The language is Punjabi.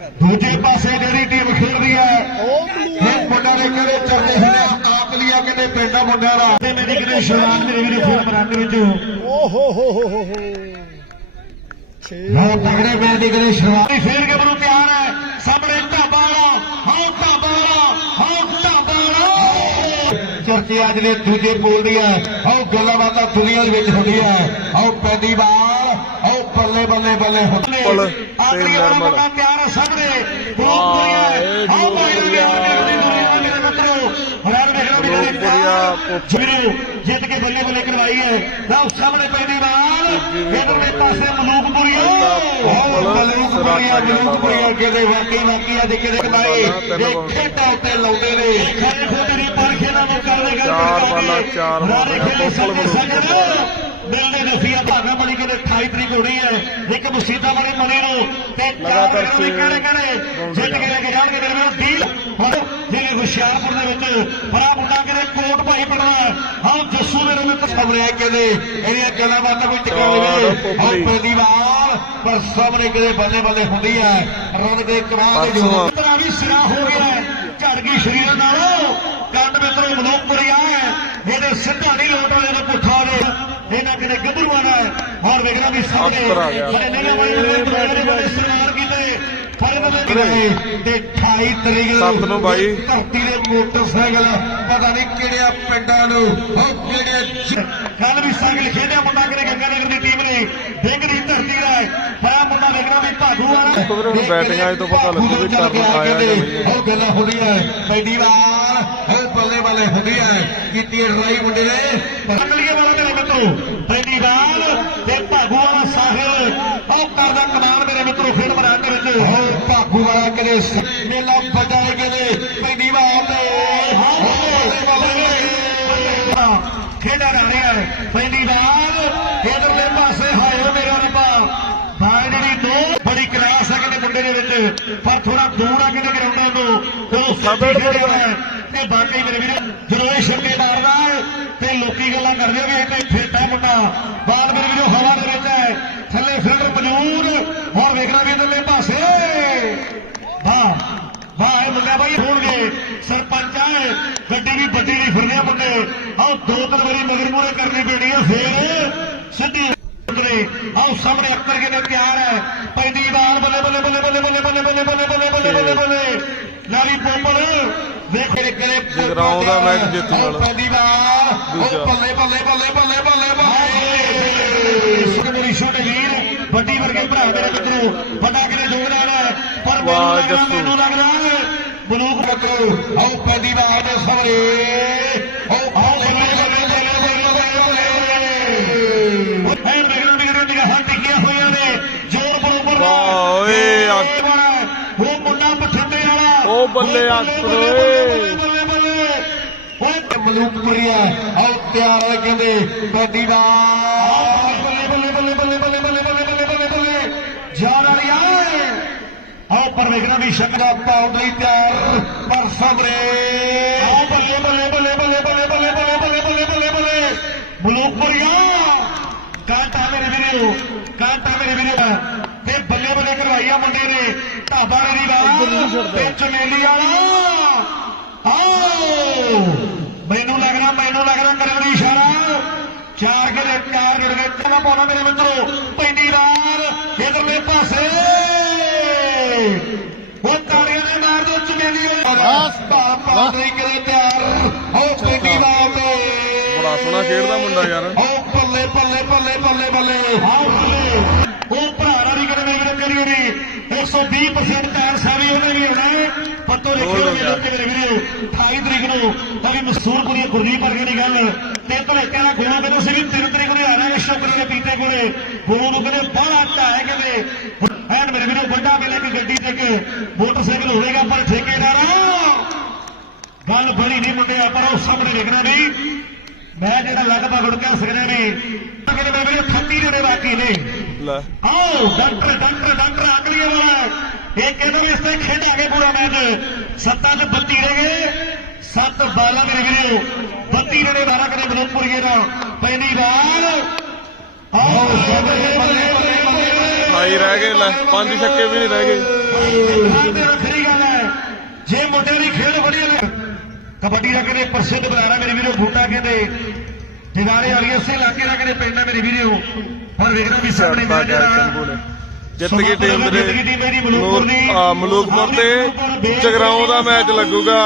ਦੂਜੇ ਪਾਸੇ ਜਿਹੜੀ ਟੀਮ ਖੇਡਦੀ ਹੈ ਇਹ ਮੁੰਡਾ ਦੇ ਕਹਿੰਦੇ ਚਰਚੇ ਹੁੰਦੇ ਆ। ਆਪ ਲੀਆ ਕਹਿੰਦੇ ਪਿੰਡਾਂ ਮੁੰਡਿਆਂ ਦਾ। ਤੇ ਮੇਰੀ ਕਿਤੇ ਸ਼ੁਰੂਆਤ ਮੇਰੇ ਵੀਰੇ ਫਿਲਮ ਰੰਗ ਵਿੱਚ ਓ ਹੋ। ਹੋ ਹੋ ਹੋ ਹੋ ਛੇ ਲੋ ਤਗੜੇ ਮੈਚ ਦੀ ਕਿਤੇ ਸ਼ੁਰੂਆਤ ਫੇਰ ਕੇ ਬਰੂ ਤਿਆਰ ਹੈ? ਸਾਹਮਣੇ ਢਾਬਾ ਵਾਲਾ। ਹਾਂ ਢਾਬਾ ਵਾਲਾ। ਹਾਂ ਢਾਬਾ ਵਾਲਾ। ਚਰਚੇ ਅੱਜ ਦੇ ਦੂਜੇ ਪੋਲ ਦੀ ਹੈ। ਆਓ ਗੱਲਾਂ ਬਾਤਾਂ ਦੁਨੀਆ ਦੇ ਵਿੱਚ ਹੁੰਦੀ ਹੈ। ਆਓ ਪੈਦੀ ਬਾਲ ਆਓ ਬੱਲੇ ਬੱਲੇ ਬੱਲੇ ਹੁੰਦੇ ਤੇ ਨਰਮਲ। ਸਾਹਮਣੇ। ਬਰੋਪਰੀਆ ਆਹ ਮਹਿਲਾ ਨੇ ਆਪਣੇ ਦੁਨੀਆ ਮੇਰੇ ਮਿੱਤਰੋ ਹਰਾਨ ਮਹਿਲਾ ਨੇ ਜਿਹੜੀ ਬਾਲ ਜਿਰੂ ਜਿੱਤ ਕੇ ਬੱਲੇ ਬੱਲੇ ਕਰਵਾਈ ਹੈ। ਲਓ ਸਾਹਮਣੇ ਪੈਂਦੀ ਬਾਲ ਇਧਰਲੇ ਪਾਸੇ ਮਲੂਕਪੁਰੀਆ ਮਲੂਕਪੁਰੀਆ ਮਲੂਕਪੁਰੀਆ ਕਿਤੇ ਵਾਕੀ ਵਾਕੀ ਅੱਜ ਕਿਤੇ ਕਮਾਈ ਦੇਖੇ ਤਾਂ ਉੱਤੇ ਲਾਉਂਦੇ ਨੇ। ਖੇਡ ਖੇਡ ਦੀ ਪਰ ਖੇਡਾਂ ਨੂੰ ਕਰਦੇ ਕਰਦੇ ਚਾਰ ਵਾਲਾ ਚਾਰ ਵਾਲਾ ਸੰਗੇ ਮਿਲਦੇ ਨਸੀਆ ਭਾਗਾ ਬਣੀ ਕਿਤੇ 28 ਤਰੀਕ ਹੋਣੀ ਹੈ। ਇੱਕ ਮਸੀਤਾ ਬਣੀ ਮਣੀ ਨੂੰ ਤੇ ਲਗਾਤਾਰ ਕਿਹੜੇ ਕਿਹੜੇ ਜਿੱਤ ਕੇ ਲੈ ਕੇ ਜਾਣਗੇ ਮੇਰੇ ਨਾਲ ਡੀਲ ਹੁਣ ਜਿਹੜੇ ਹੁਸ਼ਿਆਰਪੁਰ ਦੇ ਵਿੱਚ ਬੜਾ ਮੁੰਡਾ ਕਿਤੇ ਕੋਟ ਭਾਈ ਪੜਨਾ ਹਾਂ। ਜੱਸੂ ਦੇ ਰੋਲੇ ਸਾਹਮਣੇ ਆ ਕਹਿੰਦੇ ਇਹਦੀਆਂ ਗੱਲਾਂ ਬਾਤਾਂ ਕੋਈ ਟਿਕਾ ਲਵੇ। ਹਾਂ ਪਹਿਲੀ ਵਾਰ ਪਰ ਸਾਹਮਣੇ ਕਿਤੇ ਬੱਲੇ ਬੱਲੇ ਹੁੰਦੀ ਹੈ। ਰਣ ਦੇ ਕਮਾਲ ਦੇ। ਜੋ ਤਰਾ ਵੀ ਸਿਰਾ ਹੋ ਗਿਆ। ਝੜ ਗਈ ਸ਼ਰੀਰ ਨਾਲੋਂ। ਕੰਡ ਮਿੱਤਰੋ ਮਨੋਪੁਰੀਆ ਹੈ। ਇਹਦੇ ਸਿੱਧਾ ਨਹੀਂ ਲੋਟ ਵਾਲੇ ਦਾ ਨੇ ਕਿਤੇ ਗੱਭਰੂਆਂ ਦਾ ਹੈ। ਹੋਰ ਵੇਖਣਾ ਵੀ ਆ। ਗਿਆ। ਬੜੇ ਨੀਲੇ ਵਾਲੇ ਨੇ ਬੜੇ ਬੜੇ ਸਨਮਾਨ ਕੀਤੇ ਤੇ 28 ਤਰੀਕ ਸੱਤ ਨੂੰ ਬਾਈ। ਧਰਤੀ ਦੇ ਮੋਟਰਸਾਈਕਲ ਪਤਾ ਨਹੀਂ ਕਿਹੜਿਆਂ ਪਿੰਡਾਂ ਨੂੰ ਉਹ ਕਿਹੜੇ ਕੱਲ ਵੀ ਸਾਈਕਲ ਖੇਡਿਆ ਮੁੰਡਾ ਕਿਤੇ ਗੰਗਾ ਨਗਰ ਦੀ ਟੀਮ ਨੇ। ਡਿੰਗ ਦੀ ਧਰਤੀ ਦਾ ਹੈ। ਪਰ ਮੁੰਡਾ ਵੇਖਣਾ ਵੀ ਭਾਗੂ ਵਾਲਾ ਕੁਦਰਤ ਨੂੰ ਬੈਟਿੰਗ ਤੋਂ ਪਤਾ ਲੱਗੂ ਵੀ ਕਰਨ ਆਇਆ। ਉਹ ਗੱਲਾਂ ਹੁੰਦੀਆਂ ਪਹਿਲੀ ਵਾਰ ਉਹ ਬੱਲੇ ਬੱਲੇ ਹੁੰਦੀ ਹੈ ਕੀਤੀ ਟਰਾਈ ਮੁੰਡੇ ਨੇ। ਮਿੱਤਰੋ ਪਹਿਲੀ ਵਾਰ ਤੇ ਭਾਗੂ ਵਾਲਾ ਸਾਹਿਲ। ਉਹ ਕਰਦਾ ਕਮਾਲ ਮੇਰੇ ਮਿੱਤਰੋ ਖੇਡ ਮੈਦਾਨ ਦੇ ਵਿੱਚ। ਉਹ ਭਾਗੂ ਵਾਲਾ ਕਦੇ ਮੇਲਾ ਬਜਾਏ ਕਦੇ ਪਹਿਲੀ ਵਾਰ ਤੇ ਖੇਡਾ ਰਿਹਾ ਹੈ ਪਹਿਲੀ ਵਾਰ ਇਧਰਲੇ ਪਾਸੇ ਹਾਏ ਓ ਮੇਰਾ ਰੱਬਾ। ਬਾਈ ਜਿਹੜੀ ਦੋ ਬੜੀ ਕਲਾਸ ਹੈ ਕਿਤੇ ਮੁੰਡੇ ਦੇ ਵਿੱਚ। ਪਰ ਥੋੜਾ ਦੂਰ ਆ ਕਿਤੇ ਗਰਾਊਂਡਾਂ ਤੋਂ। ਸਬਰ ਸੱਬੇ ਬੜਾ ਹੈ ਤੇ ਬਾਕੀ ਮੇਰੇ ਵੀਰ ਜਦੋਂ ਇਹ ਛੱਕੇ ਮਾਰਦਾ ਤੇ ਲੋਕੀ ਗੱਲਾਂ ਕਰਦੇ ਵੀ ਇਹ ਤੇ ਫੇਟਾ ਮੁੰਡਾ ਬਾਲ ਮੇਰੇ ਵੀਰੋ ਹਵਾ ਦੇ ਵਿੱਚ ਹੈ ਥੱਲੇ ਫੀਲਡਰ ਮੌਜੂਦ ਹੁਣ ਵੇਖਣਾ ਵੀ ਇਧਰਲੇ ਪਾਸੇ ਵਾਹ ਵਾਹ ਇਹ ਮੁੰਡਾ ਬਾਈ ਹੋਣਗੇ ਸਰਪੰਚ ਹੈ ਗੱਡੀ ਵੀ ਵੱਡੀ ਨਹੀਂ ਫਿਰਦੇ ਬੰਦੇ ਆਹ ਦੋ ਤਿੰਨ ਵਾਰੀ ਮਗਰ ਮੂਰੇ ਕਰਨੀ ਪੈਣੀ ਹੈ ਫੇਰ ਸਿੱਧੀ ਉਤਰੇ ਆਹ ਸਾਹਮਣੇ ਅੱਕਰ ਕੇ ਨੇ ਤਿਆਰ ਹੈ ਪੈਂਦੀ ਬਾਲ ਬੱਲੇ ਬੱਲੇ ਬੱਲੇ ਬੱਲੇ ਬੱਲੇ ਬੱਲੇ ਬੱਲੇ ਬੱਲੇ ਬੱਲੇ ਬੱਲੇ ਬੱਲੇ ਬੱਲੇ ਨਾਲੀ ਪੋਪਲ ਜਗਰਾਉਂ ਦਾ ਮੈਚ ਜਿੱਤ ਨਾਲ। ਬਾਲ ਦੂਜਾ। ਬੱਲੇ ਬੱਲੇ ਬੱਲੇ ਬੱਲੇ ਬੱਲੇ ਬੱਲੇ ਸੁਖਮਣੀ ਛੋਟੇ ਵੀਰ ਵੱਡੀ ਵਰਗੇ ਭਰਾ ਮੇਰੇ ਮਿੱਤਰੋ। ਵੱਡਾ ਕਿਤੇ ਯੋਗਦਾਨ ਹੈ। ਪਰ ਮੈਨੂੰ ਵਾਹ, ਲੱਗਦਾ ਜੱਸੂ। ਮੈਨੂੰ ਲੱਗਦਾ ਬਲੂਕ ਮਿੱਤਰੋ ਆਓ ਪੈਦੀ ਬਾਲ ਦੇ ਸਾਹਮਣੇ। ਆਓ ਆਓ ਬੱਲੇ ਬੱਲੇ ਬੱਲੇ ਬੱਲੇ ਬੱਲੇ ਐਨ ਵੇਖਣਾ ਵੀ ਇਹਨਾਂ ਨਿਗਾਹਾਂ ਟਿਕੀਆਂ ਹੋਈਆਂ ਨੇ। ਜ਼ੋਰ ਬਰੋਬਰ ਦਾ ਵਾਹ, ਓਏ, ਉਹ ਮੁੰਡਾ ਬਠਿੰਡੇ ਵਾਲਾ। ਉਹ ਬੱਲੇ ਆਸਰ ਬੱਲੇ। ਓਏ ਮਲੂਕਪੁਰੀਆ ਆਓ ਤਿਆਰ ਹੈ ਕਹਿੰਦੇ ਪੈਦੀ ਦਾ। ਬੱਲੇ ਬੱਲੇ ਬੱਲੇ ਬੱਲੇ ਬੱਲੇ ਬੱਲੇ ਬੱਲੇ ਬੱਲੇ ਬੱਲੇ ਬੱਲੇ ਜਾਨ ਵਾਲੀ ਆਏ ਆਓ ਪਰ ਵੇਖਣਾ ਵੀ ਸ਼ਕਦਾ ਪਾਉਣ ਲਈ ਤਿਆਰ। ਪਰ ਸਬਰੇ ਆਓ ਬੱਲੇ ਬੱਲੇ ਬੱਲੇ ਬੱਲੇ ਬੱਲੇ ਬੱਲੇ ਬੱਲੇ ਬੱਲੇ ਬੱਲੇ ਬੱਲੇ ਬੱਲੇ ਮਲੂਕਪੁਰੀਆ ਕਾਂਟਾ ਮੇਰੇ ਵੀਰੋ, ਕਾਂਟਾ ਮੇਰੇ ਵੀਰੋ। ਤੇ ਬੱਲੇ ਬੱਲੇ ਕਰਵਾਈ ਆ ਮੁੰਡੇ ਨੇ। ਢਾਬਾ ਦੀ। ਵਾਲਾ ਤੇ ਚਮੇਲੀ ਵਾਲਾ। ਆਓ ਮੈਨੂੰ ਲੱਗਦਾ ਮੈਨੂੰ ਲੱਗਦਾ ਕਰਨ ਦੀ ਇਸ਼ਾਰਾ ਚਾਰ ਕੇ ਚਾਰ ਗਏ ਚੰਗਾ ਪਾਉਣਾ ਮੇਰੇ ਮਿੱਤਰੋ ਪੈਂਦੀ ਵਾਰ ਇਧਰਲੇ ਪਾਸੇ। ਉਹ ਤਾੜੀਆਂ ਦੇ ਮਾਰ ਦੋ ਚਮੇਲੀ ਬਸ ਪਾ ਨਹੀਂ ਕਰੇ ਤਿਆਰ। ਹੋ ਪੈਂਦੀ ਵਾਰ ਤੇ। ਬੜਾ ਸੋਹਣਾ ਖੇਡਦਾ ਮੁੰਡਾ ਯਾਰ। ਉਹ ਬੱਲੇ ਬੱਲੇ ਬੱਲੇ ਬੱਲੇ ਬੱਲੇ ਹਾਂ ਬੱਲੇ ਉਹ ਭਰਾ ਨਾਲ ਹੀ ਕਦੇ ਮੇਰੇ ਤੇਰੀ ਹੋਣੀ। 120% ਪੱਤੋ ਲਿਖਿਓ ਹੋਰ ਮੇਰੇ ਉੱਤੇ ਮੇਰੇ ਵੀਡੀਓ 28 ਤਰੀਕ ਨੂੰ, ਤਾਂ ਵੀ ਗੁਰਦੀਪ ਵਰਗੇ ਦੀ ਗੱਲ। ਤੇ ਧਲੇਟਿਆਂ ਦਾ ਗੁਰੂ ਕਹਿੰਦੇ ਸੀ ਵੀ 3 ਤਰੀਕ ਨੂੰ ਆਣਾ ਸ਼ੁਕਰ ਦੇ ਪੀਤੇ ਕੋਲੇ। ਗੁਰੂ ਨੂੰ ਕਹਿੰਦੇ, ਬਾਹਲਾ ਚਾਹੇ ਕਹਿੰਦੇ ਐਨ ਮੇਰੇ ਵੀਡੀਓ ਵੱਡਾ ਵੇਲੇ ਕਿ ਗੱਡੀ ਤੇ ਕਿ ਮੋਟਰਸਾਈਕਲ ਹੋਵੇਗਾ, ਪਰ ਠੇਕੇਦਾਰ, ਗੱਲ ਬੜੀ ਨਹੀਂ ਮੁੰਡਿਆ, ਪਰ ਉਹ ਸਾਹਮਣੇ ਦੇਖਣਾ ਨਹੀਂ ਮੈਂ ਜਿਹੜਾ ਲਗਭਗ ਉੜ ਕੇ ਸਕਦਾ ਨਹੀਂ ਕਿਤੇ ਮੇਰੇ ਵੀਰੇ 38 ਜਿਹੜੇ ਬਾਕੀ ਨੇ। ਲੈ। ਆਓ ਡਾਕਟਰ ਡਾਕਟਰ ਡਾਕਟਰ ਆਗਲੀਏ ਵਾਲਾ ਇਹ ਕਹਿੰਦਾ ਵੀ ਇਸ ਤੇ ਖੇਡਾਂਗੇ ਪੂਰਾ ਮੈਚ। ਸੱਤਾਂ 'ਚ 32 ਰਹਿ ਗਏ। ਸੱਤ ਬਾਲਾਂ ਦੇ ਰਹਿ ਗਏ 32 ਰਨੇ 12 ਕਰੇ ਬਦੋਪੁਰੀਏ ਨਾਲ ਪਹਿਲੀ ਬਾਲ ਆਓ ਬੱਲੇ ਬੱਲੇ ਹਾਈ ਰਹਿ ਗਏ ਲੈ। ਪੰਜ ਛੱਕੇ ਵੀ ਨਹੀਂ ਰਹਿ ਗਏ। ਵੱਖਰੀ ਗੱਲ ਹੈ। ਜੇ ਮੁੰਡੇ ਦੀ ਖੇਡ ਵਧੀਆ ਕਬੱਡੀ ਦਾ ਕਹਿੰਦੇ ਪ੍ਰਸਿੱਧ ਬਲਾਰਾ ਮੇਰੇ ਵੀਰੋ ਫੂਟਾ ਕਹਿੰਦੇ ਜਗਾਰੇ ਵਾਲੀ ਇਸੇ ਇਲਾਕੇ ਦਾ ਕਹਿੰਦੇ ਪਿੰਡ ਹੈ ਮੇਰੇ ਵੀਰੋ। ਪਰ ਵੇਖਣਾ ਵੀ ਸਾਹਮਣੇ ਗਿਆ ਜਿਹੜਾ ਜਿੱਤ ਗਈ ਟੀਮ ਇਹਦੀ ਮਲੂਕਪੁਰ ਦੀ। ਮਲੂਕਪੁਰ ਤੇ ਜਗਰਾਉਂ ਦਾ ਮੈਚ ਲੱਗੂਗਾ।